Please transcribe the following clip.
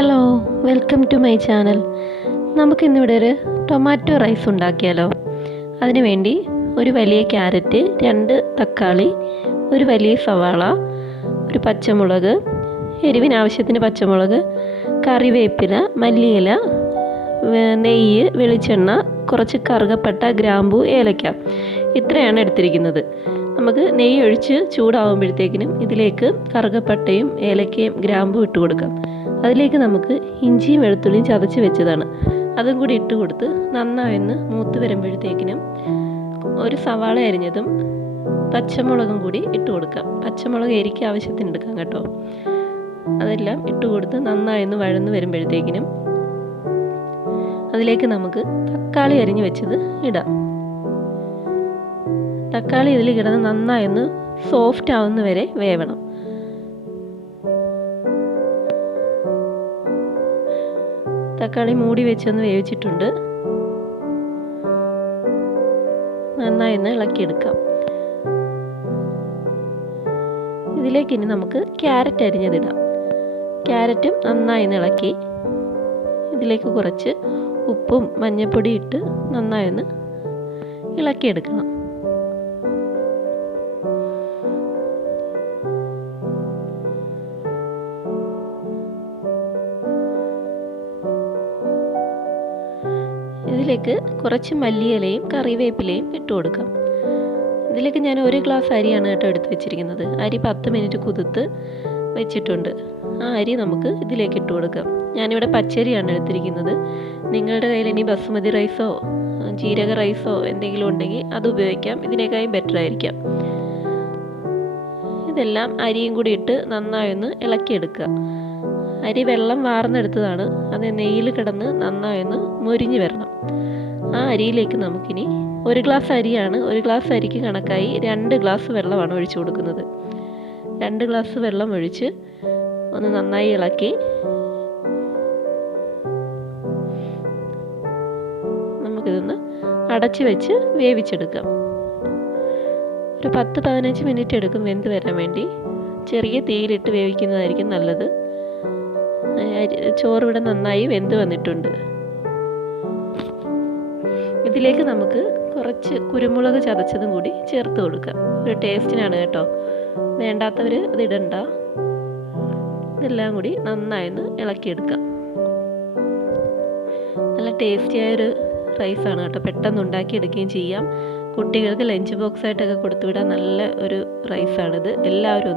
Hello welcome to my channel. നമുക്കിന്നിവിടെ ഒരു tomato rice ഉണ്ടാക്കിയാലോ. അതിനുവേണ്ടി ഒരു വലിയ ക്യാരറ്റ് രണ്ട് തക്കാളി ഒരു വലിയ സവാള ഒരു പച്ചമുളക് എരിവിന് ആവശ്യത്തിന് പച്ചമുളക് കറിവേപ്പില മല്ലിയില നെയ്യ് വെളിച്ചെണ്ണ കുറച്ച് കറുകപ്പെട്ട ഗ്രാമ്പു ഏലക്ക. ഇത്രയാണ് എടുത്തിരിക്കുന്നത്. നമുക്ക് നെയ്യ് ഒഴിച്ച് ചൂടാവുമ്പോഴത്തേക്കിനും ഇതിലേക്ക് കറുകപ്പട്ടയും ഏലക്കയും ഗ്രാമ്പും ഇട്ട് കൊടുക്കാം. അതിലേക്ക് നമുക്ക് ഇഞ്ചിയും വെളുത്തുള്ളിയും ചതച്ച് വെച്ചതാണ്. അതും കൂടി ഇട്ട് കൊടുത്ത് നന്നായൊന്ന് മൂത്ത് വരുമ്പോഴത്തേക്കിനും ഒരു സവാള അരിഞ്ഞതും പച്ചമുളകും കൂടി ഇട്ട് കൊടുക്കാം. പച്ചമുളക് എരിക്ക് ആവശ്യത്തിന് എടുക്കാം കേട്ടോ. അതെല്ലാം ഇട്ട് കൊടുത്ത് നന്നായൊന്ന് വഴന്ന് വരുമ്പോഴത്തേക്കിനും അതിലേക്ക് നമുക്ക് തക്കാളി അരിഞ്ഞ് വെച്ചത് ഇടാം. തക്കാളി ഇതിൽ കിടന്ന് നന്നായൊന്ന് സോഫ്റ്റ് ആവുന്ന വരെ വേവണം. തക്കാളി മൂടി വെച്ചൊന്ന് വേവിച്ചിട്ടുണ്ട്. നന്നായി ഒന്ന് ഇളക്കിയെടുക്കാം. ഇതിലേക്ക് ഇനി നമുക്ക് ക്യാരറ്റ് അരിഞ്ഞതിടാം. ക്യാരറ്റും നന്നായി ഇളക്കി ഇതിലേക്ക് കുറച്ച് ഉപ്പും മഞ്ഞൾപ്പൊടി ഇട്ട് നന്നായി ഒന്ന് ഇളക്കിയെടുക്കണം. ഇതിലേക്ക് കുറച്ച് മല്ലിയിലയും കറിവേപ്പിലയും ഇട്ട് കൊടുക്കാം. ഇതിലേക്ക് ഞാൻ ഒരു ഗ്ലാസ് അരിയാണ് കേട്ടോ എടുത്ത് വെച്ചിരിക്കുന്നത്. അരി പത്ത് മിനിറ്റ് കുതിർത്ത് വെച്ചിട്ടുണ്ട്. ആ അരി നമുക്ക് ഇതിലേക്ക് ഇട്ട് കൊടുക്കാം. ഞാനിവിടെ പച്ചരിയാണ് എടുത്തിരിക്കുന്നത്. നിങ്ങളുടെ കയ്യിൽ ഇനി ബസുമതി റൈസോ ജീരക റൈസോ എന്തെങ്കിലും ഉണ്ടെങ്കിൽ അത് ഉപയോഗിക്കാം. ഇതിനേക്കാളും ബെറ്റർ ആയിരിക്കാം. ഇതെല്ലാം അരിയും കൂടി ഇട്ട് നന്നായി ഒന്ന് ഇളക്കിയെടുക്കുക. അരി വെള്ളം വാർന്നെടുത്തതാണ്. അത് നെയ്യിൽ കിടന്ന് നന്നായി ഒന്ന് മൊരിഞ്ഞ് വരണം. ആ അരിയിലേക്ക് നമുക്കിനി ഒരു ഗ്ലാസ് അരിയാണ്. ഒരു ഗ്ലാസ് അരിക്ക് കണക്കായി രണ്ട് ഗ്ലാസ് വെള്ളമാണ് ഒഴിച്ചു കൊടുക്കുന്നത്. രണ്ട് ഗ്ലാസ് വെള്ളം ഒഴിച്ച് ഒന്ന് നന്നായി ഇളക്കി നമുക്കിതൊന്ന് അടച്ചു വെച്ച് വേവിച്ചെടുക്കാം. ഒരു പത്ത് പതിനഞ്ച് മിനിറ്റ് എടുക്കും വെന്ത് വരാൻ വേണ്ടി. ചെറിയ തീയിലിട്ട് വേവിക്കുന്നതായിരിക്കും നല്ലത്. ചോറ് ഇവിടെ നന്നായി വെന്ത് വന്നിട്ടുണ്ട്. ഇതിലേക്ക് നമുക്ക് കുറച്ച് കുരുമുളക് ചതച്ചതും കൂടി ചേർത്ത് കൊടുക്കാം. ഒരു ടേസ്റ്റിനാണ് കേട്ടോ. വേണ്ടാത്തവർ അത് ഇടണ്ട ഇതെല്ലാം കൂടി നന്നായൊന്ന് ഇളക്കിയെടുക്കാം. നല്ല ടേസ്റ്റിയായൊരു റൈസാണ് കേട്ടോ. പെട്ടെന്ന് ഉണ്ടാക്കിയെടുക്കുകയും ചെയ്യാം. കുട്ടികൾക്ക് ലഞ്ച് ബോക്സ് ആയിട്ടൊക്കെ കൊടുത്തുവിടാൻ നല്ല ഒരു റൈസാണിത്. എല്ലാവരും